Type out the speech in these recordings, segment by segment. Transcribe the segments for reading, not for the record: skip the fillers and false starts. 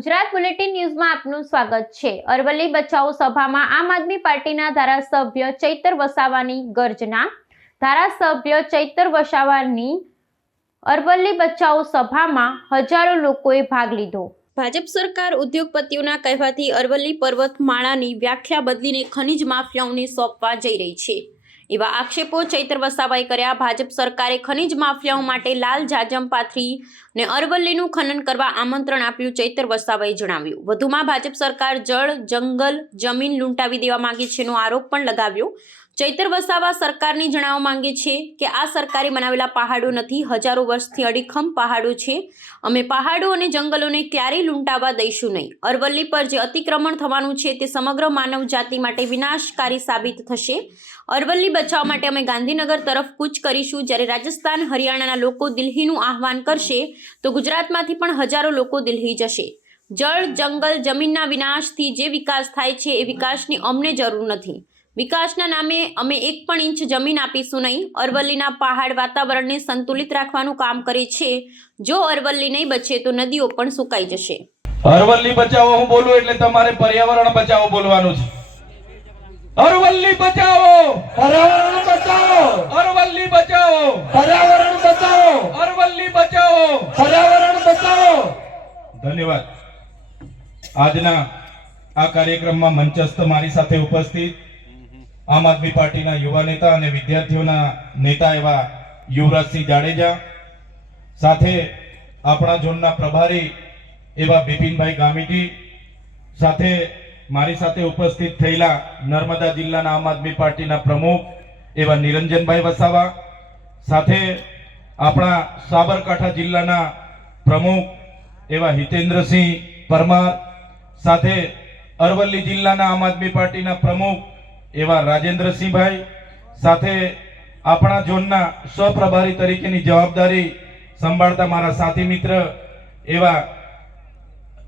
Gujarat bulletin ન્યૂઝમાં આપનું સ્વાગત છે। અરવલ્લી બચાવો સભામાં આમ આદમી પાર્ટીના ધારાસભ્ય ચૈતર વસાવાની ગર્જના। ધારાસભ્ય ચૈતર વસાવાની અરવલ્લી બચાવો સભામાં હજારો લોકોએ ભાગ લીધો। ભાજપ સરકાર ઉદ્યોગપતિઓના કહેવાથી અરવલ્લી પર્વતમાળાની વ્યાખ્યા બદલીને ખનીજ માફિયાઓને સોંપવા જઈ રહી છે એવા આક્ષેપો ચૈતર વસાવાએ કર્યા। ભાજપ સરકારે ખનીજ માફિયાઓ માટે લાલ જાજમ પાથરી ને અરવલ્લીનું ખનન કરવા આમંત્રણ આપ્યું, ચૈતર વસાવાએ જણાવ્યું। વધુમાં ભાજપ સરકાર જળ, જંગલ, જમીન લૂંટાવી દેવા માંગે છેનો આરોપ પણ લગાવ્યો। ચૈતર વસાવા સરકારને જણાવવા માંગે છે કે આ સરકારે બનાવેલા પહાડો નથી, હજારો વર્ષથી અડીખમ પહાડો છે। અમે પહાડો અને જંગલોને ક્યારેય લૂંટાવા દઈશું નહીં। અરવલ્લી પર જે અતિક્રમણ થવાનું છે તે સમગ્ર માનવ જાતિ માટે વિનાશકારી સાબિત થશે। અરવલ્લી બચાવવા માટે અમે ગાંધીનગર તરફ કૂચ કરીશું। જ્યારે રાજસ્થાન, હરિયાણાના લોકો દિલ્હીનું આહવાન કરશે તો ગુજરાતમાંથી પણ હજારો લોકો દિલ્હી જશે। જળ, જંગલ, જમીનના વિનાશથી જે વિકાસ થાય છે એ વિકાસની અમને જરૂર નથી। વિકાસના નામે અમે એક પણ ઇંચ જમીન આપીશું નહીં। અરવલ્લીના પહાડ વાતાવરણને સંતુલિત રાખવાનું કામ કરે છે। જો અરવલ્લી નહીં બચે તો નદીઓ પણ સુકાઈ જશે। અરવલ્લી બચાવો હું બોલું એટલે તમારે પર્યાવરણ બચાવો બોલવાનું છે। અરવલ્લી બચાવો, પર્યાવરણ બચાવો, અરવલ્લી બચાવો, પર્યાવરણ બચાવો, અરવલ્લી બચાવો, પર્યાવરણ બચાવો। ધન્યવાદ। આજના આ કાર્યક્રમમાં મંચસ્થ મારી સાથે ઉપસ્થિત આમ આદમી પાર્ટીના યુવા નેતા અને વિદ્યાર્થીઓના નેતા એવા યુવરાજસિંહ જાડેજા, સાથે આપણા ઝોનના પ્રભારી એવા બિપિનભાઈ ગામીટી, સાથે મારી સાથે ઉપસ્થિત થયેલા નર્મદા જિલ્લાના આમ આદમી પાર્ટીના પ્રમુખ એવા નિરંજનભાઈ વસાવા, સાથે આપણા સાબરકાંઠા જિલ્લાના પ્રમુખ એવા હિતેન્દ્રસિંહ પરમાર, સાથે અરવલ્લી જિલ્લાના આમ આદમી પાર્ટીના પ્રમુખ એવા રાજેન્દ્રસિંહભાઈ, સાથે આપણા ઝોનના સહપ્રભારી તરીકેની જવાબદારી સંભાળતા મારા સાથી મિત્ર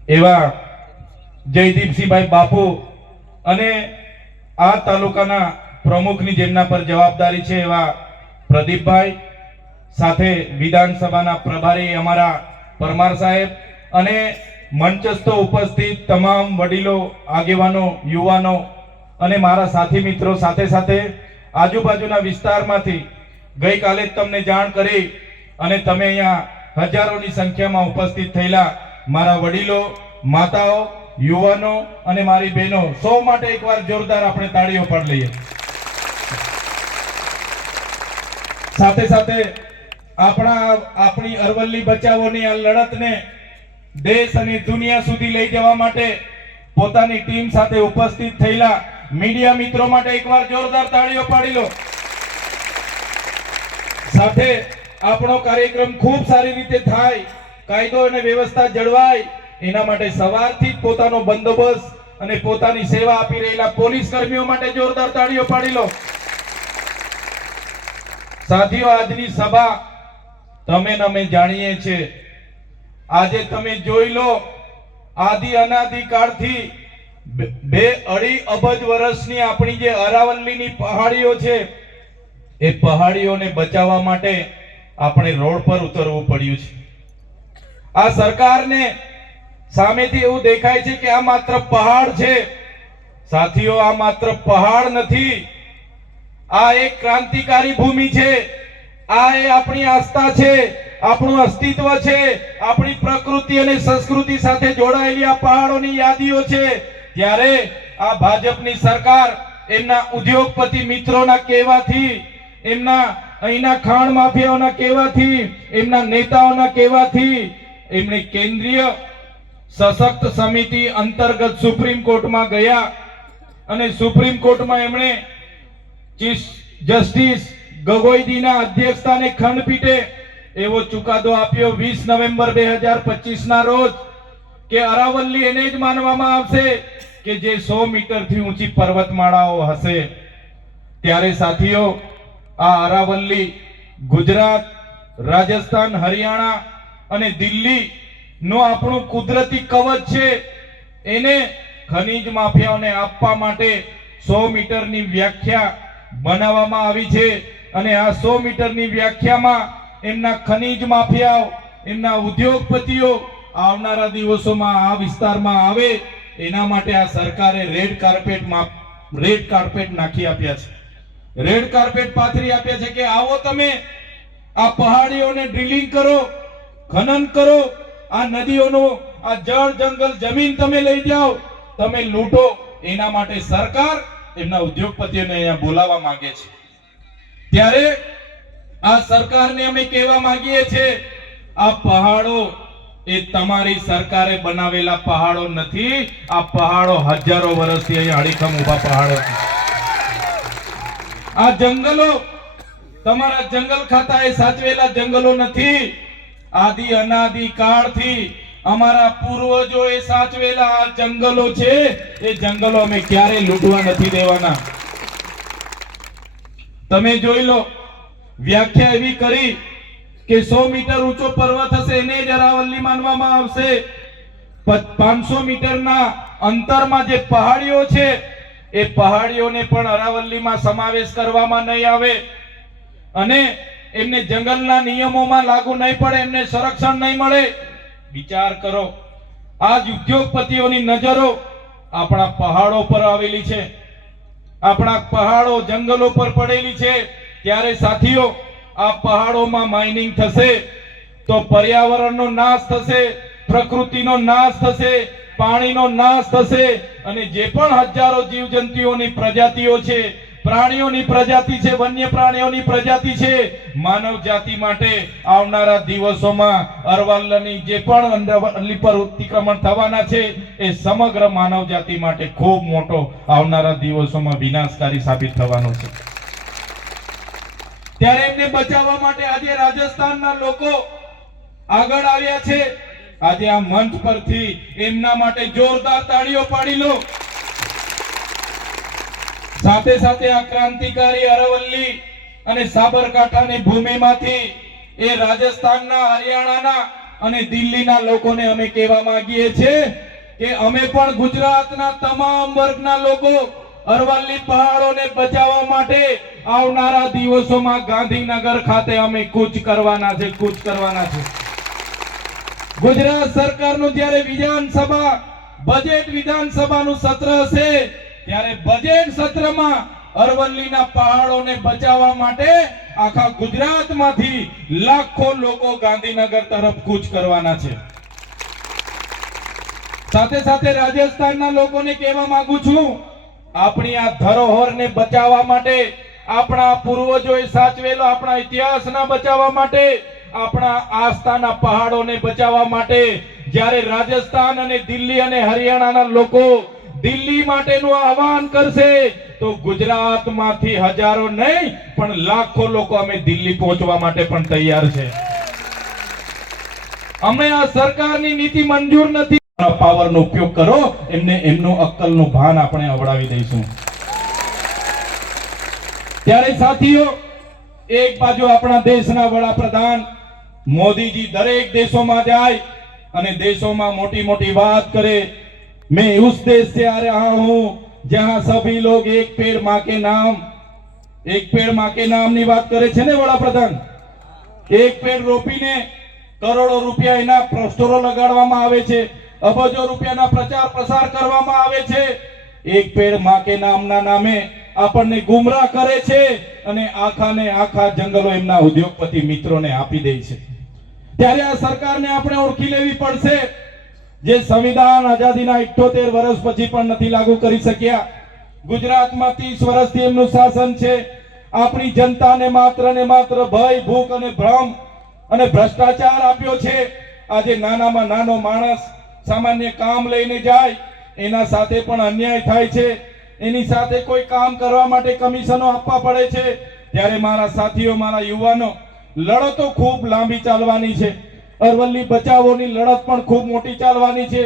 એવા જયદીપસિંહભાઈ બાપુ, અને આ તાલુકાના પ્રમુખની જેમના પર જવાબદારી છે એવા પ્રદીપભાઈ, સાથે વિધાનસભાના પ્રભારી અમારા પરમાર સાહેબ, અને મંચસ્થ ઉપસ્થિત તમામ વડીલો, આગેવાનો, યુવાનો અને મારા સાથી મિત્રો, સાથે સાથે આજુબાજુના વિસ્તારમાંથી ગઈકાલે જ તમને જાણ કરી અને તમે અહીંયા હજારોની સંખ્યામાં ઉપસ્થિત થયેલા મારા વડીલો, માતાઓ, યુવાનો અને મારી બહેનો, સૌ માટે એકવાર જોરદાર આપણે તાળીઓ પાડી લઈએ। સાથે સાથે આપણી અરવલ્લી બચાવોની આ લડતને દેશ અને દુનિયા સુધી લઈ જવા માટે પોતાની ટીમ સાથે ઉપસ્થિત થયેલા મીડિયા મિત્રો માટે એકવાર જોરદાર તાળીઓ પાડી લો। સાથે આપણો કાર્યક્રમ ખૂબ સારી રીતે થાય, કાયદો અને વ્યવસ્થા જળવાય એના માટે સવારથી જ પોતાનો બંદોબસ્ત અને પોતાની સેવા આપી રહેલા પોલીસ કર્મીઓ માટે જોરદાર તાળીઓ પાડી લો। સાથીઓ, આજની સભા તમે ને અમે જાણીએ છીએ, આજે તમે જોઈ લો, આદિ અનાદિ કાળથી 2-2.5 અબજ વર્ષની આપણી જે અરાવલ્લીની પહાડીઓ છે એ પહાડીઓને બચાવવા માટે આપણે રોડ પર ઉતરવું પડ્યું છે। આ સરકારને સામેથી એવું દેખાય છે કે આ માત્ર પહાડ છે। સાથીઓ, આ માત્ર પહાડ નથી, આ એક ક્રાંતિકારી ભૂમિ છે। આ એ આપણી આસ્થા છે, આપણું અસ્તિત્વ છે, આપણી પ્રકૃતિ અને સંસ્કૃતિ સાથે જોડાયેલી આ પહાડોની યાદીઓ છે। ત્યારે આ ભાજપની સરકાર એમના ઉદ્યોગપતિ મિત્રોના કહેવાથી, એમના અહીંના ખાણ માફિયાઓના કહેવાથી, એમના નેતાઓના કહેવાથી એમણે કેન્દ્રીય સશક્ત સમિતિ અંતર્ગત સુપ્રીમ કોર્ટમાં ગયા અને સુપ્રીમ કોર્ટમાં એમણે ચીફ જસ્ટિસ ગગોઈજીના અધ્યક્ષસ્થાને ખંડપીઠે એવો ચુકાદો આપ્યો 20 નવેમ્બર 2025 ના રોજ કે અરાવલ્લી એને જ માનવામાં આવશે કે જે 100 મીટરથી ઊંચી પર્વતમાળાઓ હશે। ત્યારે સાથીઓ, આ અરાવલ્લી ગુજરાત, રાજસ્થાન, હરિયાણા અને દિલ્હી નો આપણું કુદરતી કવચ છે। એને ખનીજ માફિયાઓને આપવા માટે 100 મીટરની વ્યાખ્યા બનાવવામાં આવી છે અને આ 100 મીટરની વ્યાખ્યામાં એમના ખનીજ માફિયાઓ, એમના ઉદ્યોગપતિઓ આવનારા દિવસોમાં આ વિસ્તારમાં આવે એના માટે આ સરકારે રેડ કાર્પેટ નાખી આપ્યા છે, રેડ કાર્પેટ પાથરી આપ્યા છે કે આવો તમે આ પહાડીઓને ડ્રિલિંગ કરો, ખનન કરો, આ નદીઓનો આ જળ જંગલ જમીન તમે લઈ જાઓ, તમે લૂંટો. એના માટે સરકાર એમના ઉદ્યોગપતિઓને અહીંયા બોલાવવા માંગે છે. ત્યારે આ સરકારને અમે કહેવા માંગીએ છીએ, આ પહાડો એ તમારી સરકારે બનાવેલા પહાડો નથી. આ પહાડો હજારો વર્ષથી અહીંયા અડીખમ ઊભા પહાડો છે. આ જંગલો તમારા જંગલ ખાતાએ સાચવેલા જંગલો નથી. આદિ અનાદિ કાળથી અમારા પૂર્વજોએ સાચવેલા આ જંગલો છે. એ જંગલો અમે ક્યારે લૂંટવા નથી દેવાના. તમે જોઈ લો, વ્યાખ્યા એવી કરી કે 100 મીટર ઊંચો પર્વત હશે એને જ અરાવલ્લી માનવામાં આવશે. 500 મીટરના અંતરમાં જે પહાડીઓ છે એ પહાડીઓને પણ અરાવલ્લીમાં સમાવેશ કરવામાં નહીં આવે અને એમને જંગલના નિયમોમાં લાગુ નહીં પડે, એમને સંરક્ષણ નહીં મળે. વિચાર કરો, આજ ઉદ્યોગપતિઓની નજરો આપણા પહાડો પર આવેલી છે, આપણા પહાડો જંગલો પર પડેલી છે. ત્યારે સાથીઓ, આ પહાડોમાં માઇનિંગ થશે તો પર્યાવરણનો નાશ થશે, પ્રકૃતિનો નાશ થશે, પાણીનો નાશ થશે અને જે પણ હજારો જીવજંતુઓની પ્રજાતિઓ છે, પ્રાણીઓની પ્રજાતિ છે, વન્ય પ્રાણીઓની પ્રજાતિ છે, માનવ જાતિ માટે આવનારા દિવસોમાં અરવલ્લીની જે પણ અરવલ્લી પર અતિક્રમણ થવાના છે એ સમગ્ર માનવ જાતિ માટે ખૂબ મોટો આવનારા દિવસોમાં વિનાશકારી સાબિત થવાનો છે. ત્યારે એમને બચાવવા માટે આજે રાજસ્થાનના લોકો આગળ આવ્યા છે. આજે આ મંચ પરથી એમના માટે જોરદાર તાળીઓ પાડી લો. સાથે સાથે આ ક્રાંતિકારી અરવલ્લી અને સાબરકાંઠાની ભૂમિમાંથી એ રાજસ્થાનના, હરિયાણાના અને દિલ્હીના લોકોને અમે કહેવા માંગીએ છીએ કે અમે પણ ગુજરાતના તમામ વર્ગના લોકો અરવલ્લી પહાડોને બચાવવા માટે આવનારા દિવસોમાં ગાંધીનગર ખાતે અમે કૂચ કરવાના છે. ગુજરાત સરકારનું જ્યારે વિધાનસભા બજેટ વિધાનસભાનું સત્ર હશે ત્યારે બજેટ સત્રમાં અરવલ્લીના પહાડોને બચાવવા માટે આખા ગુજરાતમાંથી લાખો લોકો ગાંધીનગર તરફ કૂચ કરવાના છે. સાથે સાથે રાજસ્થાનના લોકોને કહેવા માંગુ છું, આપણી આ ધરોહરને બચાવવા માટે, આપણા પૂર્વજોએ સાચવેલો આપણા ઇતિહાસના બચાવવા માટે, આપણા આસ્થાના પહાડોને બચાવવા માટે જ્યારે રાજસ્થાન અને દિલ્હી અને હરિયાણાના લોકો દિલ્હી માટેનું આહવાન કરશે તો ગુજરાતમાંથી હજારો નહીં પણ લાખો લોકો અમે દિલ્હી પહોંચવા માટે પણ તૈયાર છે. અમે આ સરકારની નીતિ મંજૂર નથી. પાવરનો ઉપયોગ કરો, એમને એમનું અક્કલનું ભાન આપણે અવડાવી દઈશું. ત્યારે સાથીઓ, એક બાજુ આપણા દેશના વડાપ્રધાન મોદીજી દરેક દેશોમાં જાય અને દેશોમાં મોટી મોટી વાત કરે. मैं उस देश से आ रहा हूं जहां सभी लोग एक पेड़ मां के नाम ની વાત કરે છે ને વડાપ્રધાન. એક પેડ રોપીને કરોડો રૂપિયા એના પોસ્ટરો લગાડવામાં આવે છે, અબજો રૂપિયાના પ્રચાર પ્રસાર કરવામાં આવે છે. એક પેડ માં કે નામના નામે આપણને ગુમરાહ કરે છે અને આખા જંગલો એમના ઉદ્યોગપતિ મિત્રોને આપી દે છે. ત્યારે આ સરકારને આપણે ઓળખી લેવી પડશે. જે સંવિધાન આઝાદીના 78 વર્ષ પછી પણ નથી લાગુ કરી શક્યા. ગુજરાતમાં 30 વર્ષથી એમનું શાસન છે. આપણી જનતાને માત્ર ને માત્ર ભય, ભૂખ અને ભ્રમ અને ભ્રષ્ટાચાર આપ્યો છે. આજે નાનામાં નાનો માણસ સામાન્ય કામ લઈને જાય એના સાથે પણ અન્યાય થાય છે. એની સાથે કોઈ કામ કરવા માટે કમિશનો આપવા પડે છે. ત્યારે મારા સાથીઓ, મારા યુવાનો, લડતો ખૂબ લાંબી ચાલવાની છે. અરવલ્લી બચાવોની લડત પણ ખૂબ મોટી ચાલવાની છે.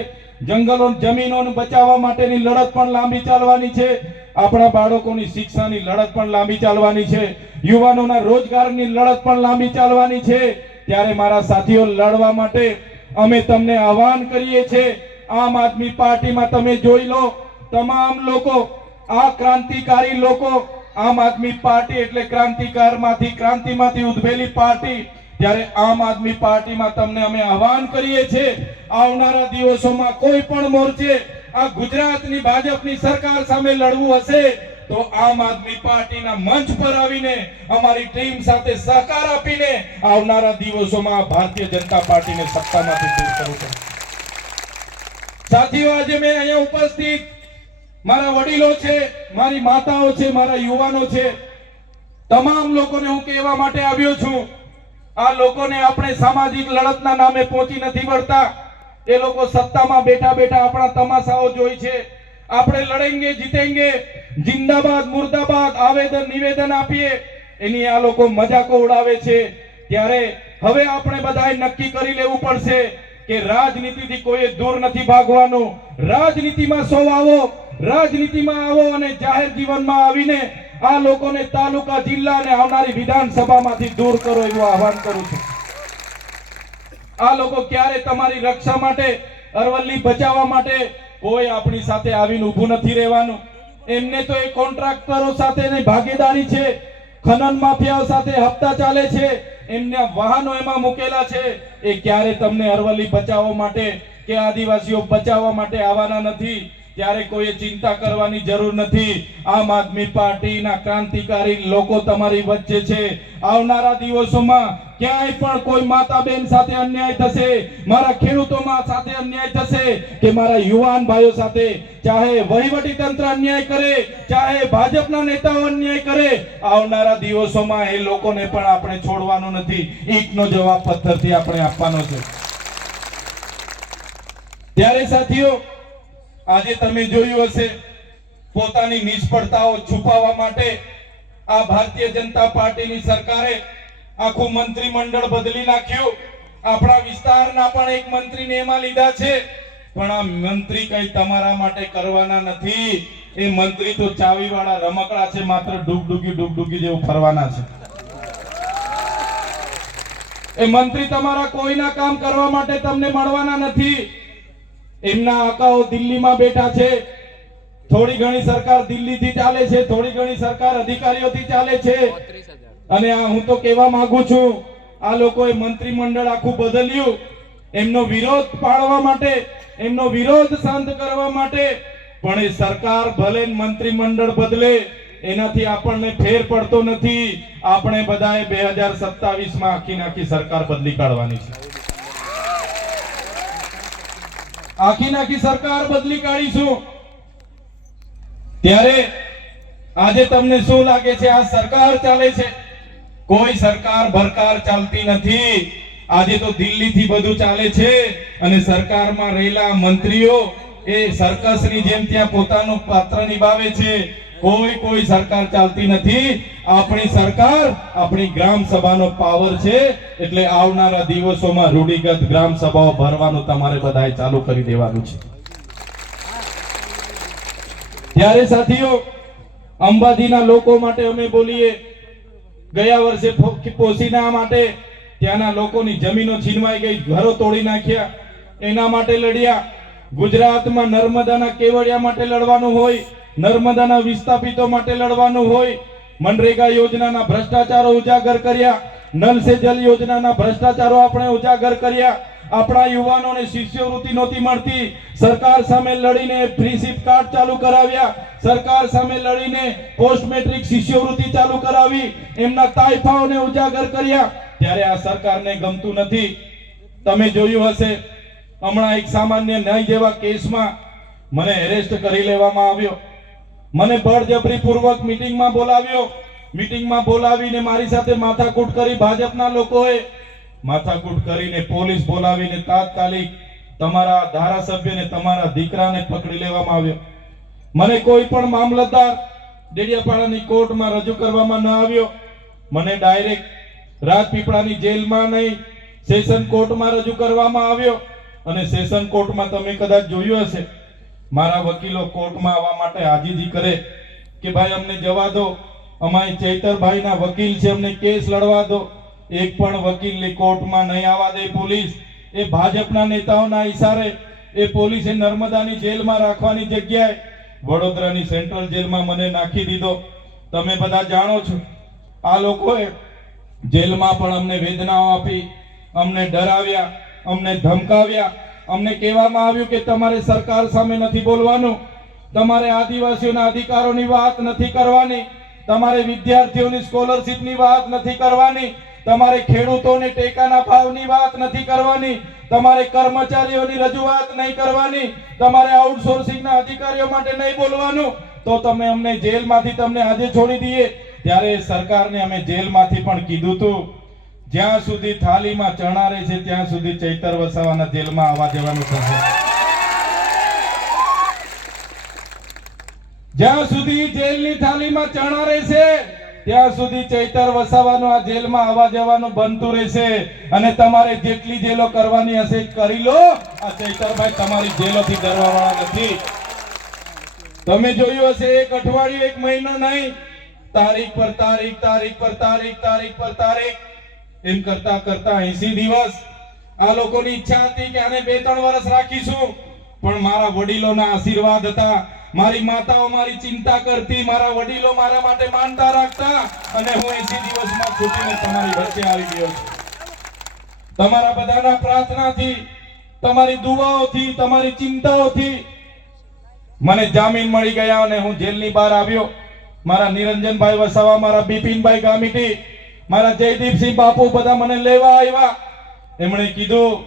જંગલો જમીનોને બચાવવા માટેની લડત પણ લાંબી ચાલવાની છે. આપણા બાળકોની શિક્ષાની લડત પણ લાંબી ચાલવાની છે. યુવાનોના રોજગારની લડત પણ લાંબી ચાલવાની છે. ત્યારે મારા સાથીઓ, લડવા માટે અમે તમને આહવાન કરીએ છીએ. આમ આદમી પાર્ટીમાં તમે જોઈ લો, તમામ લોકો, આ ક્રાંતિકારી લોકો, આમ આદમી પાર્ટી એટલે ક્રાંતિમાંથી ઉદ્ભવેલી પાર્ટી, ત્યારે આમ આદમી પાર્ટીમાં તમને અમે આહવાન કરીએ છીએ, આવનારા દિવસોમાં કોઈ પણ મોરચે આ ગુજરાતની ભાજપની સરકાર સામે લડવું હશે તો આમ આદમી પાર્ટીના મંચ પર આવીને અમારી ટીમ સાથે સહકાર આપીને આવનારા દિવસોમાં ભારતીય જનતા પાર્ટીને સત્તામાંથી દૂર કરવું. સાથીઓ, આજે મેં અહીંયા ઉપસ્થિત મારા વડીલો છે, મારી માતાઓ છે, મારા યુવાનો છે, તમામ લોકોને હું કહેવા માટે આવ્યો છું, આ લોકોને આપણે સામાજિક લડતના નામે પહોંચી નથી વળતા. એ લોકો સત્તામાં બેઠા બેઠા આપણા તમાશાઓ જોઈ છે. આપણે લડેંગે જીતેંગે, જિંદાબાદ મુર્દાબાદ આવેદન નિવેદન આપીએ, એની આ લોકો મજાકો ઉડાવે છે. ત્યારે હવે આપણે બધાએ નક્કી કરી લેવું પડશે કે રાજનીતિથી કોઈ દૂર નથી ભાગવાનું. રાજનીતિમાં સૌ આવો, રાજનીતિમાં આવો અને જાહેર જીવનમાં આવીને આ લોકોને તાલુકા, જિલ્લા અને આવનારી વિધાનસભામાંથી દૂર કરો એવું આહવાન કરું છું. આ લોકો ક્યારે તમારી રક્ષા માટે, અરવલ્લી બચાવવા માટે કોઈ આપણી સાથે આવીને ઊભું નથી રહેવાનું. એમને તો એ કોન્ટ્રાક્ટરો સાથેની ભાગીદારી છે, ખનન માફિયાઓ સાથે હપ્તા ચાલે છે, એમના વાહનો એમાં મૂકેલા છે. એ ક્યારે તમને અરવલ્લી બચાવવા માટે કે આદિવાસીઓ બચાવવા માટે આવવાના નથી. ત્યારે કોઈએ ચિંતા કરવાની જરૂર નથી. આમ આદમી પાર્ટીના ક્રાંતિકારી લોકો તમારી વચ્ચે છે. આવનારા દિવસોમાં ક્યાંય પણ કોઈ માતા બહેન સાથે અન્યાય થશે, મારા ખેડૂતોમાં સાથે અન્યાય થશે કે મારા યુવાન ભાઈઓ સાથે, ચાહે વહીવટી તંત્ર અન્યાય કરે, ચાહે ભાજપના નેતાઓ અન્યાય કરે, આવનારા દિવસોમાં એ લોકોને પણ આપણે છોડવાનું નથી. ઈંટનો જવાબ પથ્થરથી આપણે આપવાનો છે. ત્યારે સાથીઓ, આજે તમે જોયું હશે, પોતાની નિષ્ફળતાઓ છુપાવવા માટે આ ભારતીય જનતા પાર્ટીની સરકારે આખું મંત્રીમંડળ બદલી નાખ્યું. આપણા વિસ્તારના પણ એક મંત્રીને એમાં લીધા છે, પણ આ મંત્રી કઈ તમારા માટે કરવાના નથી. એ મંત્રી તો ચાવીવાળા રમકડા છે, માત્ર ડૂગડૂગી જેવું ફરવાના છે. એ મંત્રી તમારા કોઈના કામ કરવા માટે તમને મળવાના નથી. એમના આકાઓ દિલ્હીમાં બેઠા છે. થોડી ઘણી સરકાર દિલ્હીથી ચાલે છે, થોડી ઘણી સરકાર અધિકારીઓથી ચાલે છે. અને આ હું તો કહેવા માંગુ છું, આ લોકોએ મંત્રીમંડળ આખું બદલ્યું એમનો વિરોધ પાડવા માટે, એમનો વિરોધ શાંત કરવા માટે. પણ એ સરકાર ભલે મંત્રીમંડળ બદલે, એનાથી આપણને ફેર પડતો નથી. આપણે બધાએ 2027માં આખી સરકાર બદલી કાઢવાની છે. આખી સરકાર બદલી કાઢીશું. ત્યારે આજે તમને શું લાગે છે? આ સરકાર ચાલે છે, કોઈ સરકાર ભરકાર ચાલતી નથી. આજે તો દિલ્હીથી બધું ચાલે છે અને સરકારમાં રહેલા મંત્રીઓ એ સર્કસની જેમ ત્યાં પોતાનું પાત્ર નિભાવે છે. કોઈ સરકાર ચાલતી નથી. આપણી સરકાર, આપણી ગ્રામ સભાનો પાવર છે. એટલે આવનારા દિવસોમાં રૂઢિગત ગ્રામ સભાઓ ભરવાનું તમારે બધાએ ચાલુ કરી દેવાનું છે. ત્યારે સાથીઓ, અંબાજીના લોકો માટે અમે બોલીએ. ગયા વર્ષે પોસીના માટે ત્યાંના લોકોની જમીનો છીનવાઈ ગઈ, ઘરો તોડી નાખ્યા, એના માટે લડ્યા. ગુજરાતમાં નર્મદાના કેવડિયા માટે લડવાનું હોય, નર્મદાના વિસ્થાપિતો માટે લડવાનું હોય. મનરેગા યોજનાના ભ્રષ્ટાચારો ઉજાગર કર્યા, નલ સે જલ યોજનાના ભ્રષ્ટાચારો આપણે ઉજાગર કર્યા. આપણા યુવાનોને શિષ્યવૃત્તિ નહોતી મળતી, સરકાર સામે લડીને ફ્રી સિપ કાર્ડ ચાલુ કરાવ્યા, સરકાર સામે લડીને પોસ્ટ મેટ્રિક શિષ્યવૃત્તિ ચાલુ કરાવી, એમના તાઇફાઓને ઉજાગર કર્યા. ત્યારે આ સરકારને ગમતું નથી. તમે જોયું હશે, હમણાં એક સામાન્ય ન્યાય જેવા કેસમાં મને એરેસ્ટ કરી લેવામાં આવ્યો. મને બળજબરીપૂર્વક મીટિંગમાં બોલાવ્યો. મીટિંગમાં બોલાવીને મારી સાથે માથાકૂટ કરી. ભાજપના લોકોએ માથાકૂટ કરીને પોલીસ બોલાવીને તાત્કાલિક તમારા ધારાસભ્યને, તમારા દીકરાને પકડી લેવામાં આવ્યો. મને કોઈ પણ મામલતદાર ડેડિયાપાડાની કોર્ટમાં રજૂ કરવામાં ન આવ્યો. મને ડાયરેક્ટ રાજપીપળાની જેલમાં નહીં, સેશન કોર્ટમાં રજૂ કરવામાં આવ્યો. અને સેશન કોર્ટમાં તમે કદાચ જોયું હશે, મારા વકીલો કોર્ટમાં આવવા માટે આજીજી કરે કે ભાઈ અમને જવા દો, અમારી ચૈતરભાઈના વકીલ છે, અમને કેસ લડવા દો. એક પણ વકીલને કોર્ટમાં નહીં આવવા દે પોલીસ. એ ભાજપના નેતાઓના ઈશારે એ પોલીસે નર્મદાની જેલમાં રાખવાની જગ્યાએ વડોદરાની સેન્ટ્રલ જેલમાં મને નાખી દીધો. તમે બધા જાણો છો, આ લોકોએ જેલમાં પણ અમને વેદનાઓ આપી, અમને ડરાવ્યા, અમને ધમકાવ્યા, અમને કહેવામાં આવ્યું કે તમારે સરકાર સામે નથી બોલવાનું, તમારે આદિવાસીઓના અધિકારોની વાત નથી કરવાની, તમારે વિદ્યાર્થીઓની સ્કોલરશિપની વાત નથી કરવાની, તમારે ખેડૂતોને ટેકાના ભાવની વાત નથી કરવાની, તમારે કર્મચારીઓની રજૂઆત નહીં કરવાની, તમારે આઉટસોર્સિંગના અધિકારીઓ માટે નહીં બોલવાનું, તો તમે અમને જેલમાંથી તમને આજે છોડી દઈએ. ત્યારે સરકારને અમે જેલમાંથી પણ કીધું હતું, જ્યાં સુધી થાળીમાં ચણા રહે છે ત્યાં સુધી ચૈતર વસાવાના જેલમાં આવવા જવાનું થશે. જ્યાં સુધી જેલની થાળીમાં ચણા રહેશે ત્યાં સુધી ચૈતર વસાવાનું આ જેલમાં આવવા જવાનું બનતું રહેશે. અને તમારે જેટલી જેલો કરવાની હશે કરી લો. આ ચૈતરભાઈ તમારી જેલોથી ડરવા વાળા નથી. તમે જોયું હશે, એક અઠવાડિયું, એક મહિનો નહીં, તારીખ પર તારીખ, તારીખ પર તારીખ, તારીખ પર તારીખ, એમ કરતા કરતા 80 દિવસ આ લોકોની ઈચ્છા હતી કે આને 2-3 વર્ષ રાખીશું, પણ મારા વડીલોના આશીર્વાદ હતા, મારી માતાઓ મારી ચિંતા કરતી, મારા વડીલો મારા માટે માનતા રાખતા, અને હું 80 દિવસમાં છૂટીને તમારી વચ્ચે આવી ગયો છું. તમારા બધાના પ્રાર્થનાથી, તમારી દુઆઓથી, તમારી ચિંતાઓથી મને જામીન મળી ગયા અને હું જેલની બહાર આવ્યો. મારા નિરંજનભાઈ વસાવા, મારા બિપિનભાઈ ગામિતી, મારા જયદીપસિંહ બાપુ બધા મને લેવા આવ્યા. એમણે કીધું,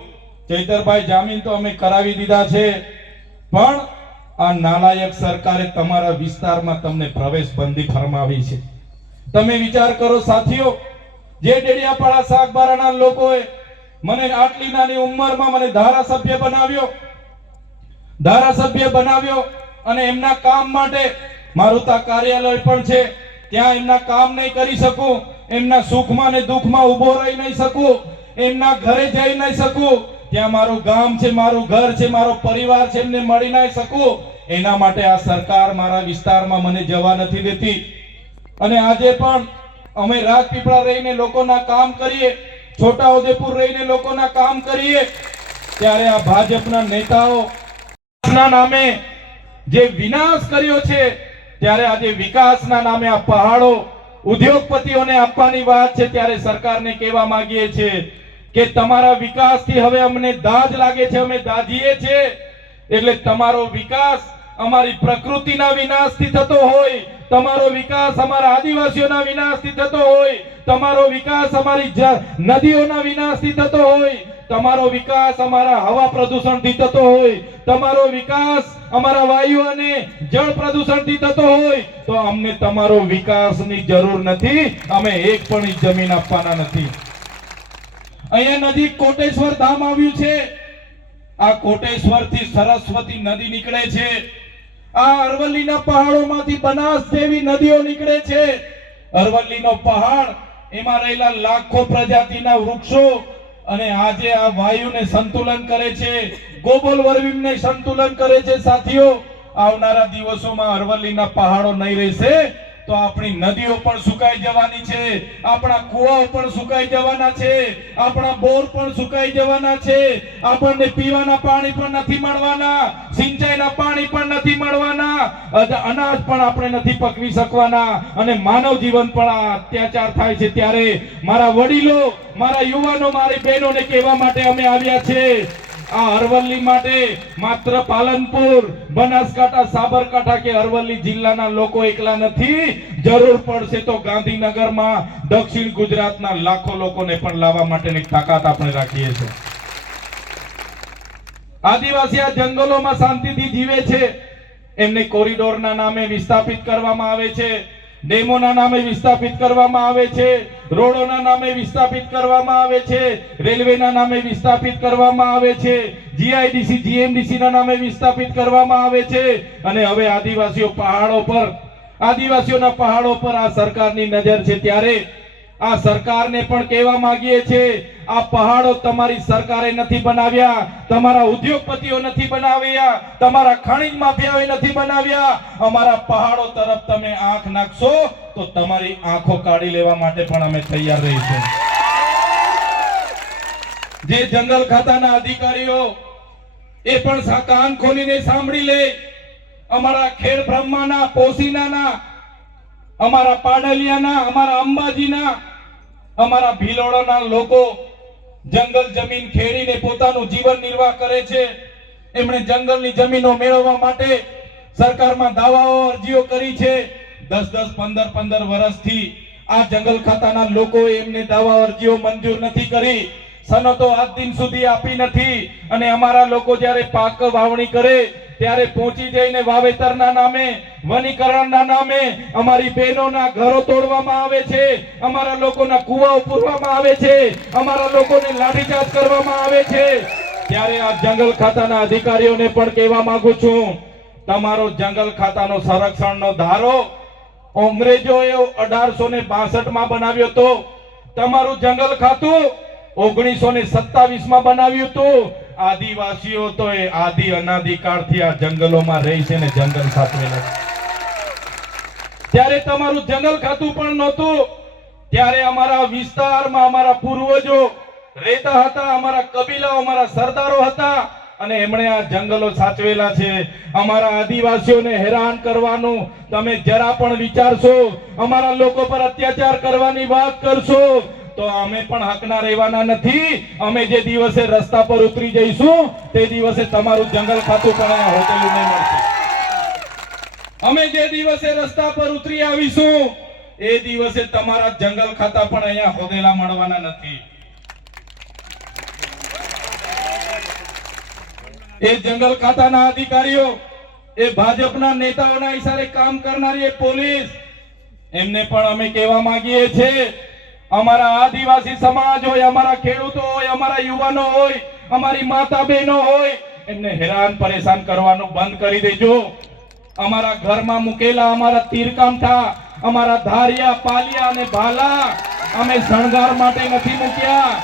ચૈતરભાઈ જામીન તો અમે કરાવી દીધા છે, પણ આ નાલાયક સરકારે તમારા વિસ્તારમાં તમને પ્રવેશ બંધી ફરમાવી છે. તમે વિચાર કરો સાથીઓ, જે ડેડિયાપાડા સાગબારાના લોકોએ મને આટલી નાની ઉંમરમાં મને ધારાસભ્ય બનાવ્યો અને એમના કામ માટે મારું તા કાર્યાલય પણ છે, ત્યાં એમના કામ નહીં કરી શકું, એમના સુખમાં ને દુઃખમાં ઊભો રહી નહીં શકું, એમના ઘરે જઈ નહીં શકું, ત્યાં મારું ગામ છે, મારું ઘર છે, મારો પરિવાર છે, એમને મળી નહીં શકું. એના માટે આ સરકાર મારા વિસ્તારમાં મને જવા નથી દેતી. અને આજે પણ અમે રાજપીપળા રહીને લોકોના કામ કરીએ, છોટાઉદેપુર રહીને લોકોના કામ કરીએ, ત્યારે આ ભાજપના નેતાઓ ના નામે જે વિનાશ કર્યો છે, ત્યારે આજે વિકાસના નામે આ પહાડો ઉદ્યોગપતિઓને આપવાની વાત છે. ત્યારે સરકારને કહેવા માંગીએ છીએ કે તમારા વિકાસથી હવે અમને દાજ લાગે છે, અમે દાજીએ છીએ. એટલે તમારો વિકાસ અમારી પ્રકૃતિના વિનાશથી થતો હોય, તમારો વિકાસ અમારા આદિવાસીઓના વિનાશથી થતો હોય, તમારો વિકાસ અમારી નદીઓના વિનાશથી થતો હોય, તમારો વિકાસ અમારા હવા પ્રદૂષણથી થતો હોય, તમારો વિકાસ અમારા વાયુ અને જળ પ્રદૂષણથી થતો હોય, તો અમને તમારો વિકાસની જરૂર નથી. અમે એક પણ જમીન આપવાના નથી. અહીંયા નજીક કોટેશ્વર ધામ આવ્યું છે. આ કોટેશ્વરથી સરસ્વતી નદી નીકળે છે. આ અરવલ્લીના પહાડોમાંથી બનાસ જેવી નદીઓ નીકળે છે. અરવલ્લીનો પહાડ, એમાં રહેલા લાખો પ્રજાતિના વૃક્ષો, અને આજે આ વાયુને સંતુલન કરે છે, ગ્લોબલ વોર્મિંગને સંતુલન કરે છે. સાથીઓ, આવનારા દિવસોમાં અરવલ્લીના પહાડો નહીં રહેશે તો આપણી નદીઓ પણ સુકાઈ જવાની છે, આપણા કુવાઓ પણ સુકાઈ જવાના છે, આપણા બોર પણ સુકાઈ જવાના છે, આપણને પીવાના પાણી પણ નથી મળવાના, સિંચાઈના પાણી પણ નથી મળવાના, અનાજ પણ આપણે નથી પકવી શકવાના, અને માનવ જીવન પણ અત્યાચાર થાય છે. ત્યારે મારા વડીલો, મારા યુવાનો, મારી બહેનોને કહેવા માટે અમે આવ્યા છે. આ અરવલ્લી માટે માત્ર પાલનપુર, બનાસકાંઠા, સાબરકાંઠા કે અરવલ્લી જિલ્લાના લોકો એકલા નથી. જરૂર પડશે તો ગાંધીનગરમાં દક્ષિણ ગુજરાતના લાખો લોકોને પણ લાવવા માટેની તાકાત આપણે રાખીએ છીએ. આદિવાસી આ જંગલોમાં શાંતિથી જીવે છે, એમને કોરિડોરના નામે વિસ્થાપિત કરવામાં આવે છે, ડેમોના નામે વિસ્થાપિત કરવામાં આવે છે, રોડોના નામે વિસ્થાપિત કરવામાં આવે છે, રેલવેના નામે વિસ્થાપિત કરવામાં આવે છે, જીઆઈડીસી જીએમડીસી ના નામે વિસ્થાપિત કરવામાં આવે છે. અને હવે આદિવાસીઓના પહાડો પર આ સરકારની નજર છે. ત્યારે આ સરકારને પણ કહેવા માંગીએ છીએ, આ પહાડો તમારી સરકારે નથી બનાવ્યા, તમારા ઉદ્યોગપતિઓ નથી બનાવ્યા, તમારા ખનિજ માફિયાઓએ નથી બનાવ્યા. અમારા પહાડો તરફ તમે આંખ નાખશો તો તમારી આંખો કાઢી લેવા માટે પણ અમે તૈયાર રહીશું. જે જંગલ ખાતાના અધિકારીઓ એ પણ કાન ખોલીને સાંભળી લે. અમારા ખેડ બ્રહ્માના, પોસીનાના, અમારા પાડલિયાના, અમારા અંબાજીના, અમારા ભીલોડાના લોકો જંગલ જમીન ખેડીને પોતાનું જીવન નિર્વાહ કરે છે. એમણે જંગલની જમીનો મેળવવા માટે સરકારમાં દાવાઓ અરજીઓ કરી છે. 10-10, 15-15 વર્ષથી આ જંગલ ખાતાના લોકોએ એમને દાવા અરજીઓ મંજૂર નથી કરી. સનતો આજ દિન સુધી આપી નથી. અને અમારા લોકો જ્યારે પાક વાવણી કરે ત્યારે પહોંચી જઈને વાવેતરના નામે, વનીકરણના નામે અમારી બહેનોના ઘરો તોડવામાં આવે છે, અમારા લોકોના કુવાઓ પૂરવામાં આવે છે, અમારા લોકોને લાઠીચાર્જ કરવામાં આવે છે. ત્યારે આ જંગલ ખાતાના અધિકારીઓને પણ કહેવા માંગુ છું, તમારો જંગલ ખાતાનો સંરક્ષણનો ધારો અંગ્રેજોએ 1862 માં બનાવ્યો હતો. તમારું જંગલ ખાતું 1927 માં બનાવ્યું હતું. આદિવાસીઓ તો એ આદિ અનાદિ કાળથી આ જંગલોમાં રહી છે ને જંગલ સાચવેલા. ત્યારે તમારું જંગલ ખાતું પણ નહોતું. ત્યારે અમારા વિસ્તારમાં અમારા પૂર્વજો રહેતા હતા, અમારા કબીલાઓ, અમારા સરદારો હતા અને એમણે આ જંગલો સાચવેલા છે. અમારા આદિવાસીઓને હેરાન કરવાનું તમે જરા પણ વિચારશો, અમારા લોકો પર અત્યાચાર કરવાની વાત કરશો તો અમે પણ હકના રહેવાના નથી. અમે જે દિવસે રસ્તા પર ઉતરી જઈશું તે દિવસે તમારું જંગલ ખાતું પણ અહીંયા હોટેલું નહીં મળશે. અમે જે દિવસે રસ્તા પર ઉતરી આવીશું એ દિવસે તમારા જંગલ ખાતા પણ અહીંયા હોદેલા મળવાના નથી. એ જંગલ ખાતાના અધિકારીઓ, એ ભાજપના નેતાઓના ઈશારે કામ કરનારી એ પોલીસ, એમને પણ અમે કહેવા માંગીએ છીએ, અમારા આદિવાસી સમાજ હોય, અમારા ખેડૂતો હોય, અમારા યુવાનો હોય, અમારી માતા બહેનો હોય, એમને હેરાન પરેશાન કરવાનું બંધ કરી દેજો. અમારા ઘરમાં મૂકેલા અમારા તીરકામઠા, અમારા ધારિયા, પાલિયા અને ભાલા અમે શણગાર માટે નથી મૂક્યા.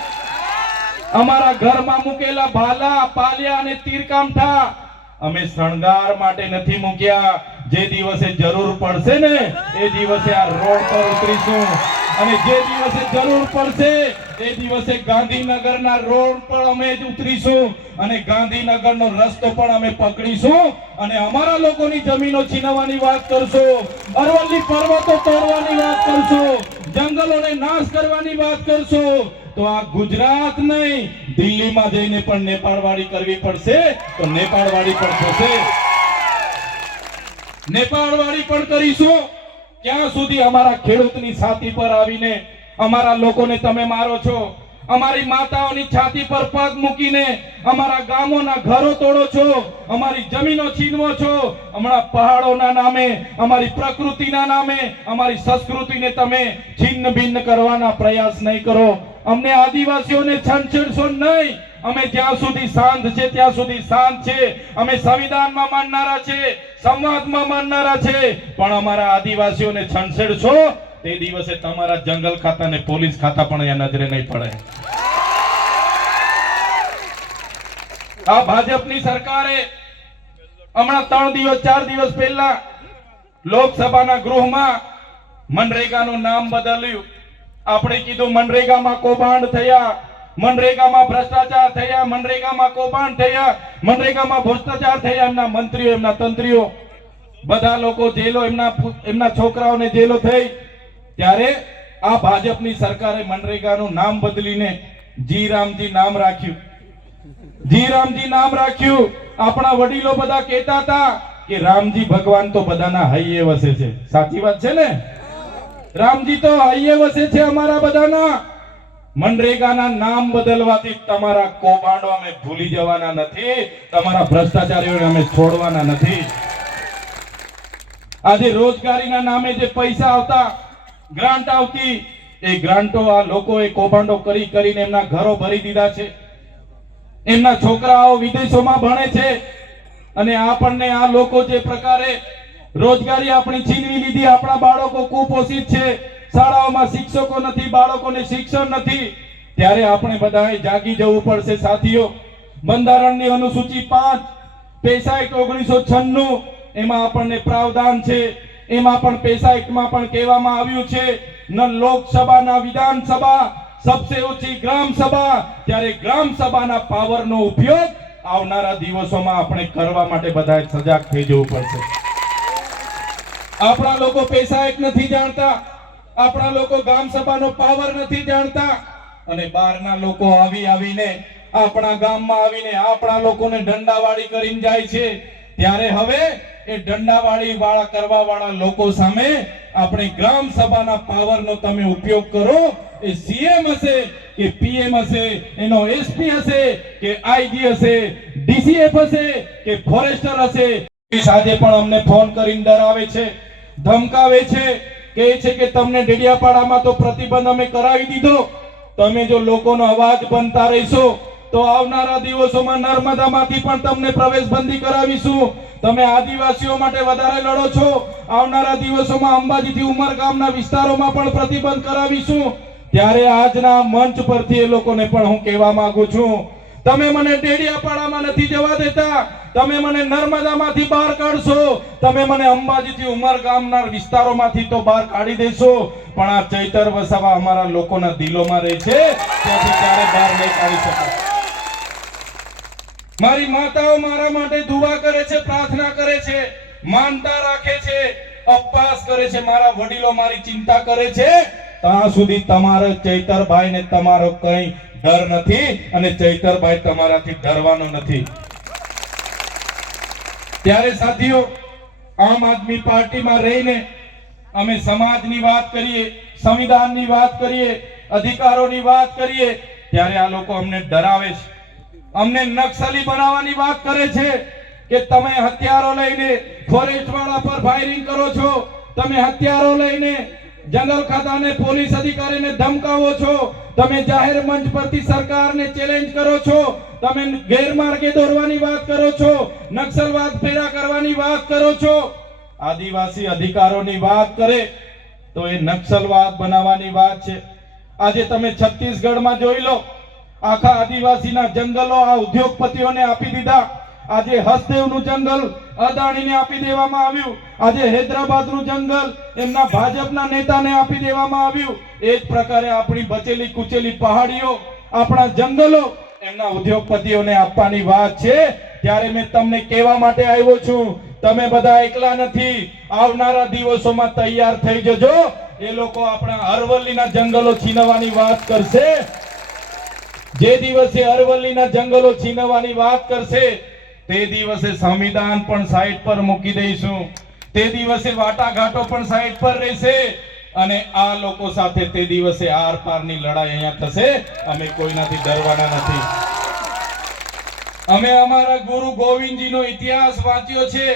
અમારા ઘરમાં મૂકેલા ભાલા, પાલિયા અને તીરકામઠા અમે શણગાર માટે નથી મૂક્યા. જે દિવસે જરૂર પડશે ને એ દિવસે આ રોડ પર ઉતરીશું અને જે દિવસે જરૂર પડશે એ દિવસે ગાંધીનગરના રોડ પર અમે જ ઉતરીશું અને ગાંધીનગરનો રસ્તો પણ અમે પકડીશું અને અમારા લોકોની જમીનો છીનવવાની વાત કરશો, અરવલ્લી પર્વતો તોડવાની વાત કરશો, જંગલોને નાશ કરવાની વાત કરશો તો આ ગુજરાત નહીં, દિલ્હીમાં જઈને પણ નેપાળવાડી કરવી પડશે તો નેપાળવાડી પણ થશે. નેપાળવાડી પણ કરીશું. ક્યાં સુધી અમારા ખેડૂતની છાતી પર આવીને અમારા લોકોને તમે મારો છો, અમારી માતાઓની છાતી પર પગ મૂકીને અમારા ગામોના ઘરો તોડો છો, અમારી જમીનો છીનવો છો. હમણાં પહાડોના નામે, અમારી પ્રકૃતિના નામે અમારી સંસ્કૃતિને તમે છિન્ન ભિન્ન કરવાના પ્રયાસ નહીં કરો. અમને આદિવાસીઓને છંછેડશો નહીં. અમે જ્યાં સુધી શાંત છે ત્યાં સુધી શાંત છે. અમે સંવિધાનમાં માનનારા છે, સંવાદમાં માનનારા છે, પણ અમારા આદિવાસીઓને છંછેડશો તે દિવસે તમારા જંગલ ખાતા અને પોલીસ ખાતા પણ અહીંયા નજરે નહીં પડે. આ ભાજપની સરકારે હમણાં 3 દિવસ 4 દિવસ પહેલા લોકસભાના ગૃહમાં મનરેગાનું નામ બદલ્યું. આપણે કીધું મનરેગામાં કૌભાંડ થયા, મનરેગામાં ભ્રષ્ટાચાર થયા, મનરેગામાં કૌભાંડ થયા, મનરેગામાં ભ્રષ્ટાચાર થયા. એમના મંત્રીઓ, એમના તંત્રીઓ બધા લોકો જેલો, એમના છોકરાઓને જેલો થઈ. ત્યારે આ ભાજપની સરકારે મનરેગાનું નામ બદલીને જી રામજી નામ રાખ્યું. જી રામજી નામ રાખ્યું. આપણા વડીલો બધા કહેતા હતા કે રામજી ભગવાન તો બધાના હૈયે વસે છે. સાચી વાત છે ને? રામજી તો હૈયે વસે છે અમારા બધાના. મનરેગાના નામ બદલવાથી તમારા કૌભાંડો અમે ભૂલી જવાના નથી, તમારા ભ્રષ્ટાચારીઓને અમે છોડવાના નથી. આજે રોજગારીના નામે જે પૈસા આવતા, ગ્રાન્ટ આવતી, એ ગ્રાન્ટો આ લોકોએ કૌભાંડો કરીને એમના ઘરો ભરી દીધા છે. એમના છોકરાઓ વિદેશોમાં ભણે છે અને આપણને આ લોકો જે પ્રકારે રોજગારી આપણી છીનવી લીધી, આપણા બાળકો કુપોષિત છે, શાળાઓમાં શિક્ષકો નથી, બાળકોને શિક્ષણ નથી. ત્યારે આપણે બધાએ જાગી જવું પડશે સાથીઓ. બંધારણની અનુસૂચિ 5 પૈસા એક્ટ 1996 એમાં આપણને પ્રાવધાન છે. એમાં પણ પૈસા એક્ટમાં પણ કહેવામાં આવ્યું છે ન લોકસભા ન વિધાનસભા, સબસે ઊંચી ગ્રામ સભા. ત્યારે ગ્રામ સભાના પાવરનો ઉપયોગ આવનારા દિવસોમાં આપણે કરવા માટે બધાએ સજાગ થઈ જવું પડશે. આપણા લોકો પૈસા એક નથી જાણતા. આપણા લોકો ગામ સભાનો પાવર નથી જાણતા અને બહારના લોકો આવીને આપણા ગામમાં આવીને આપણા લોકોને દંડાવાળી કરીને જાય છે। ત્યારે હવે એ દંડાવાળી વાળા કરવા વાળા લોકો સામે આપણે ગ્રામ સભાના પાવરનો તમે ઉપયોગ કરો। એ સીએમ હશે કે પીએમ હશે, એનો એસપી હશે કે આઈજી હશે, ડીસીએફ હશે કે ફોરેસ્ટર હશે, આજે પણ અમને ફોન કરીને ડરાવે છે, ધમકાવે છે, કહે છે કે તમને ડેડિયાપાડામાં તો પ્રતિબંધ અમે કરાવી દીધો, તમે જો લોકોનો અવાજ બનતા રહેશો તો આવનારા દિવસોમાં નર્મદામાંથી પણ તમને પ્રવેશબંધી કરાવીશું। તમે આદિવાસીઓ માટે વધારે લડો છો, આવનારા દિવસોમાં અંબાજીથી ઉમરગામના વિસ્તારોમાં પણ પ્રતિબંધ કરાવીશું। ત્યારે આજના મંચ પરથી એ લોકોને પણ હું કહેવા માંગુ છું, તમે મને ડેડિયાપાડામાં નથી જવા દેતા, તમે મને નર્મદામાંથી બહાર કાઢશો, તમે મને અંબાજીથી ઉમરગામના વિસ્તારોમાંથી તો બહાર કાઢી દેશો, પણ આ ચૈતર વસાવા અમારા લોકોના દિલોમાં રહે છે, ત્યાંથી ક્યારે બહાર નહીં કાઢી શકાય। મારી માતાઓ મારા માટે દુઆ કરે છે, પ્રાર્થના કરે છે, માનતા રાખે છે, ઉપવાસ કરે છે, મારા વડીલો મારી ચિંતા કરે છે, ત્યાં સુધી તમારો ચૈતરભાઈ ને તમારો કઈ ડર નથી અને ચૈતરભાઈ તમારાથી ડરવાનો નથી। ત્યારે સાથીઓ, આમ આદમી પાર્ટીમાં રહીને અમે સમાજની વાત કરીએ, સંવિધાનની વાત કરીએ, અધિકારોની વાત કરીએ, ત્યારે આ લોકો અમને ડરાવે છે, અમને નક્સલી બનાવવાની વાત કરે છે કે તમે હથિયારો લઈને ફોરેસ્ટ વાળા પર ફાયરિંગ કરો છો, તમે હથિયારો લઈને જંગલ ખાતાને પોલીસ અધિકારીને ધમકાવો છો, તમે જાહેર મંચ પરથી સરકારને ચેલેન્જ કરો છો, તમે ગેરમાર્ગે દોરવાની વાત કરો છો, નક્સલવાદ પેદા કરવાની વાત કરો છો। આદિવાસી અધિકારોની વાત કરે તો એ નક્સલવાદ બનાવવાની વાત છે। આજે તમે છત્તીસગઢમાં જોઈ લો, આખા આદિવાસીના જંગલો આ ઉદ્યોગપતિઓને આપી દીધા। આજે હસદેવનું જંગલ અદાણીને આપી દેવામાં આવ્યું, આજે હૈદરાબાદનું જંગલ એમના ભાજપના નેતાને આપી દેવામાં આવ્યું। એ જ પ્રકારે આપણી બચેલી કુચેલી પહાડીઓ, આપણા જંગલો એમના ઉદ્યોગપતિઓને આપવાની વાત છે। ત્યારે મેં તમને કહેવા માટે આવ્યો છું, તમે બધા એકલા નથી, આવનારા દિવસોમાં તૈયાર થઈ જજો, એ લોકો આપણા અરવલ્લીના જંગલો છીનવવાની વાત કરશે। જે દિવસે અરવલ્લીના જંગલો છીનવવાની વાત કરશે તે દિવસે સંવિધાન પણ સાઈડ પર મૂકી દઈશું, તે દિવસે વાટાઘાટો પણ સાઈડ પર રહેશે અને આ લોકો સાથે તે દિવસે આર પારની લડાઈ અહીંયા થશે। અમે કોઈનાથી ડરવાના નથી। અમે અમારા ગુરુ ગોવિંદજીનો ઇતિહાસ વાંચ્યો છે,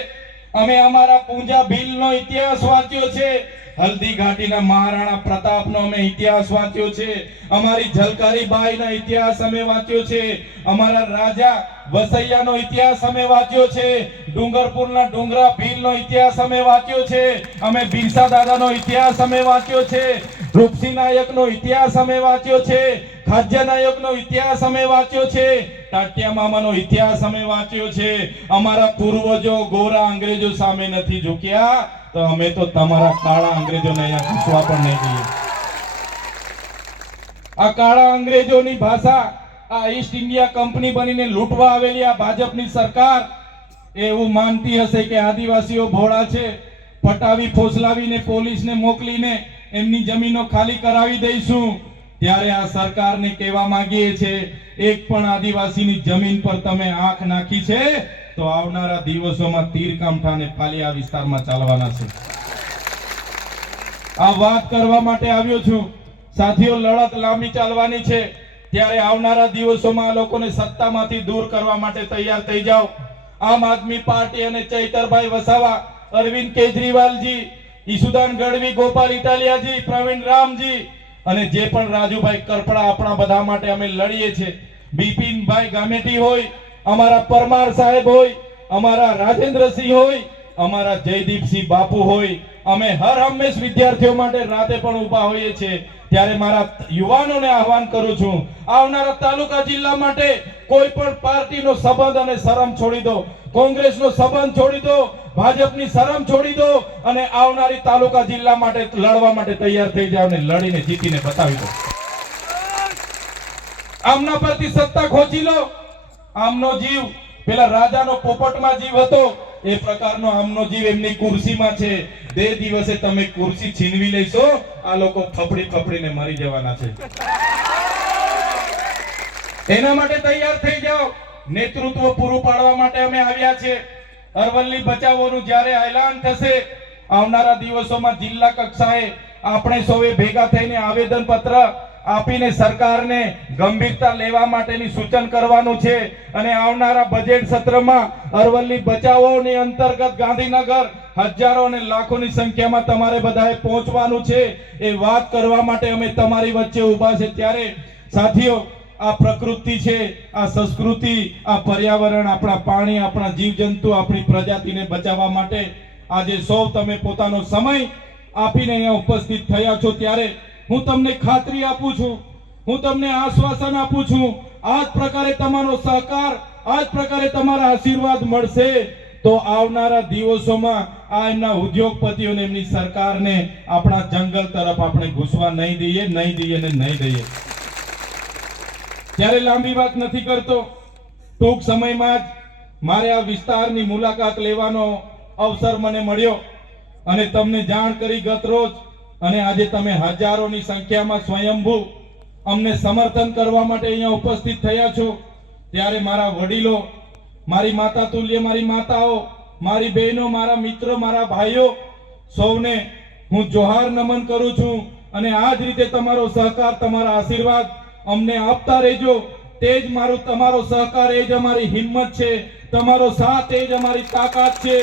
અમે અમારા પૂંજા ભીલનો ઇતિહાસ વાંચ્યો છે, હલ્દી ઘાટીના મહારાણા પ્રતાપનો અમે ઇતિહાસ વાંચ્યો છે, અમારી ઝલકારી બાઈના ઇતિહાસ અમે વાંચ્યો છે, અમારા રાજા વસૈયાનો ઇતિહાસ અમે વાંચ્યો છે, ડુંગરપુરના ડુંગરા ભીલનો ઇતિહાસ અમે વાંચ્યો છે, અમે બિરસા દાદાનો ઇતિહાસ અમે વાંચ્યો છે, રૂપસિંહ નાયકનો ઇતિહાસ અમે વાંચ્યો છે, ખાજ્યા નાયકનો ઇતિહાસ અમે વાંચ્યો છે, ટાટિયા મામાનો ઇતિહાસ અમે વાંચ્યો છે। અમારા પૂર્વજો ગોરા અંગ્રેજો સામે નથી ઝૂક્યા, તો અમે તો તમારા કાળા અંગ્રેજોને અહીંયા ઘૂસવા પણ નહીં દઈએ। આ કાળા અંગ્રેજોની ભાષા, આ ઈસ્ટ ઇન્ડિયા કંપની બનીને લૂંટવા આવેલી આ ભાજપની સરકાર એવું માનતી હશે કે આદિવાસીઓ ભોળા છે, પટાવી ફોસલાવીને પોલીસને મોકલીને એમની જમીનો ખાલી કરાવી દઈશું। ત્યારે આ સરકારને કહેવા માંગીએ છે, એક પણ આદિવાસીની જમીન પર તમે આંખ નાખી છે તો આવનારા દિવસોમાં તીરકામઠા અને પાલિયા વિસ્તારમાં ચાલવાના છે। આ વાત કરવા માટે આવ્યો છું। સાથીઓ, લડત લાંબી ચાલવાની છે, ત્યારે આવનારા દિવસોમાં લોકોને સત્તામાંથી દૂર કરવા માટે તૈયાર થઈ જાઓ। આમ આદમી પાર્ટી અને ચૈતરભાઈ વસાવા, અરવિંદ કેજરીવાલજી, ઈસુદાન ગઢવી, ગોપાલ ઇટાલિયાજી, પ્રવીણ રામજી અને જે પણ રાજુભાઈ કરપડા, આપણા બધા માટે અમે લડીએ છીએ। બિપિનભાઈ ગામેટી હોય, અમારા પરમાર સાહેબ હોય, અમારા રાજેન્દ્રસિંહ હોય, અમારા જયદીપસિંહ બાપુ હોય, અમે હર હંમેશ વિદ્યાર્થીઓ માટે રાતે પણ ઊભા હોઈએ છીએ। ત્યારે મારા યુવાનોને આહવાન કરું છું, આવનારા તાલુકા જિલ્લા માટે કોઈ પણ પાર્ટીનો સંબંધ અને શરમ છોડી દો, કોંગ્રેસનો સંબંધ છોડી દો, ભાજપની શરમ છોડી દો અને આવનારી તાલુકા જિલ્લા માટે લડવા માટે તૈયાર થઈ જાવ અને લડીને જીતીને બતાવી દો। આમના પરથી સત્તા ખોચી લો। આમનો જીવ પેલા રાજાનો પોપટમાં જીવ હતો, એ પ્રકારનો આમનો જીવ એમની ખુરશીમાં છે. તે દિવસે તમે ખુરશી છીનવી લેશો, આ લોકો ફફડી ફફડીને મરી જવાના છે. એના માટે તૈયાર થઈ જાઓ. નેતૃત્વ પૂરું પાડવા માટે અમે આવ્યા છે. અરવલ્લી બચાવોનું જ્યારે એલાન થશે, આવનારા દિવસોમાં જિલ્લા કક્ષાએ આપણે સૌએ ભેગા થઈને આવેદન પત્ર આપીને સરકારને ગંભીરતા લેવા માટેની સૂચન કરવાનું છે. અને આવનારા બજેટ સત્રમાં અરવલ્લી બચાવોની અંતર્ગત ગાંધીનગર હજારો અને લાખોની સંખ્યામાં તમારે બધાએ પહોંચવાનું છે. એ વાત કરવા માટે અમે તમારી વચ્ચે ઊભા છે. ત્યારે સાથીઓ, આ પ્રકૃતિ છે, આ સંસ્કૃતિ, આ પર્યાવરણ, આપણા પાણી, આપણા જીવજંતુ, આપણી પ્રજાતિને બચાવવા માટે આજે સૌ તમે પોતાનો સમય આપીને અહીંયા ઉપસ્થિત થયા છો. ત્યારે હું તમને ખાતરી આપું છું, હું તમને આશ્વાસન આપું છું, આ જ પ્રકારે તમારો સહકાર, આ જ પ્રકારે તમારા આશીર્વાદ મળશે તો આવનારા દિવસોમાં આ એમના ઉદ્યોગપતિઓને, એમની સરકારને આપણા જંગલ તરફ આપણે ઘૂસવા નહીં દઈએ ને નહીં દઈએ. ત્યારે લાંબી વાત નથી કરતો. ટૂંક સમયમાં જ મારે આ વિસ્તારની મુલાકાત લેવાનો અવસર મને મળ્યો અને તમને જાણ કરી ગત રોજ. અને આજે તમે હજારોની સંખ્યામાં સ્વયંભૂ અમને સમર્થન કરવા માટે અહીંયા ઉપસ્થિત થયા છો. ત્યારે મારા વડીલો, મારી માતા તુલ્ય, મારી માતાઓ, મારી બહેનો, મારા મિત્રો, મારા ભાઈઓ, સૌને હું જોહાર નમન કરું છું. અને આ જ રીતે તમારો સહકાર, તમારા આશીર્વાદ અમને આપતા રહેજો. તે જ મારું, તમારો સહકાર એ જ અમારી હિંમત છે, તમારો સાથ એ જ અમારી તાકાત છે.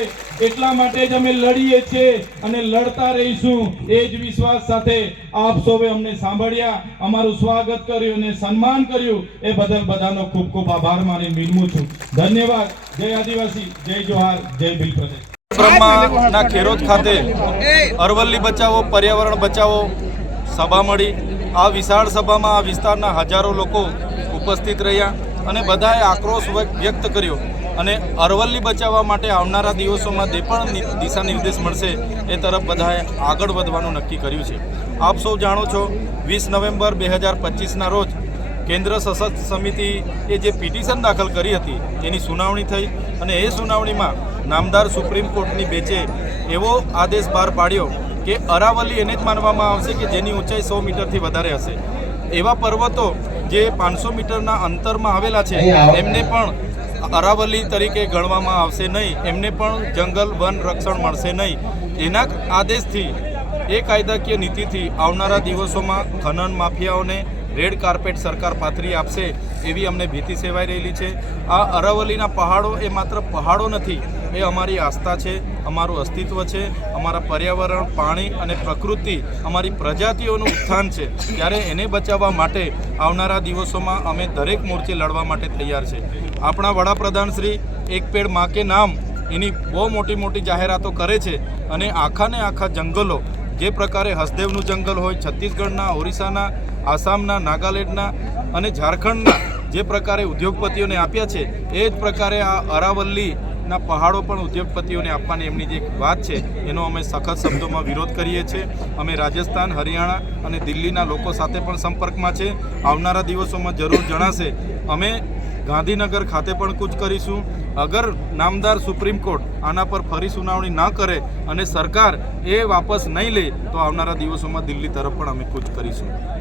એટલા માટે જ અમે લડીએ છીએ અને લડતા રહીશું. એ જ વિશ્વાસ સાથે આપ સૌએ અમને સાંભળ્યા, અમારું સ્વાગત કર્યું અને સન્માન કર્યું. એ બદલ બધાનો ખૂબ ખૂબ આભાર માની વિનમું છું. ધન્યવાદ. જય આદિવાસી, જય જોહાર, જય ભીલ પ્રદેશ. બ્રહ્માના ખેરોદ ખાતે અરવલ્લી બચાવો, પર્યાવરણ બચાવો સભા મળી. આ વિશાળ સભામાં આ વિસ્તારના હજારો લોકો ઉપસ્થિત રહ્યા અને બધાએ આક્રોશ વ્યક્ત કર્યો. અને અરવલ્લી બચાવવા માટે આવનારા દિવસોમાં જે પણ દિશા નિર્દેશ મળશે એ તરફ બધાએ આગળ વધવાનું નક્કી કર્યું છે. આપ સૌ જાણો છો, 20 નવેમ્બર 2025ના રોજ કેન્દ્ર સશસ્ત્ર સમિતિએ જે પિટિશન દાખલ કરી હતી એની સુનાવણી થઈ અને એ સુનાવણીમાં નામદાર સુપ્રીમ કોર્ટની બેચે એવો આદેશ બહાર પાડ્યો કે અરાવલી એને જ માનવામાં આવશે કે જેની ઊંચાઈ 100 મીટરથી વધારે હશે. એવા પર્વતો જે 500 મીટરના અંતરમાં આવેલા છે એમને પણ અરાવલી તરીકે ગણવામાં આવશે નહીં, એમને પણ જંગલ વન રક્ષણ મળશે નહીં. એના આદેશથી, એ કાયદાકીય નીતિથી આવનારા દિવસોમાં ખનન માફિયાઓને રેડ કાર્પેટ સરકાર પાથરી આપશે એવી અમને ભીતિ સેવાઈ રહેલી છે. આ અરાવલીના પહાડો એ માત્ર પહાડો નથી, એ અમારી આસ્થા છે, અમારું અસ્તિત્વ છે, અમારા પર્યાવરણ, પાણી અને પ્રકૃતિ, અમારી પ્રજાતિઓનું ઉત્થાન છે. ત્યારે એને બચાવવા માટે આવનારા દિવસોમાં અમે દરેક મોરચે લડવા માટે તૈયાર છે. આપણા વડાપ્રધાન શ્રી એક પેડ માં કે નામ એની બહુ મોટી મોટી જાહેરાતો કરે છે અને આખાને આખા જંગલો, જે પ્રકારે હસદેવનું જંગલ હોય, છત્તીસગઢના, ઓરિસ્સાના, આસામના, નાગાલેન્ડના અને ઝારખંડના જે પ્રકારે ઉદ્યોગપતિઓને આપ્યા છે એ જ પ્રકારે આ અરાવલ્લીના પહાડો પણ ઉદ્યોગપતિઓને આપવાની એમની જે વાત છે એનો અમે સખત શબ્દોમાં વિરોધ કરીએ છીએ. અમે રાજસ્થાન, હરિયાણા અને દિલ્હીના લોકો સાથે પણ સંપર્કમાં છે. આવનારા દિવસોમાં જરૂર જણાશે. અમે ગાંધીનગર ખાતે પણ કૂચ કરીશું. અગર નામદાર સુપ્રીમ કોર્ટ આના પર ફરી સુનાવણી ન કરે અને સરકાર એ વાપસ નહીં લે તો આવનારા દિવસોમાં દિલ્હી તરફ પણ અમે કૂચ કરીશું.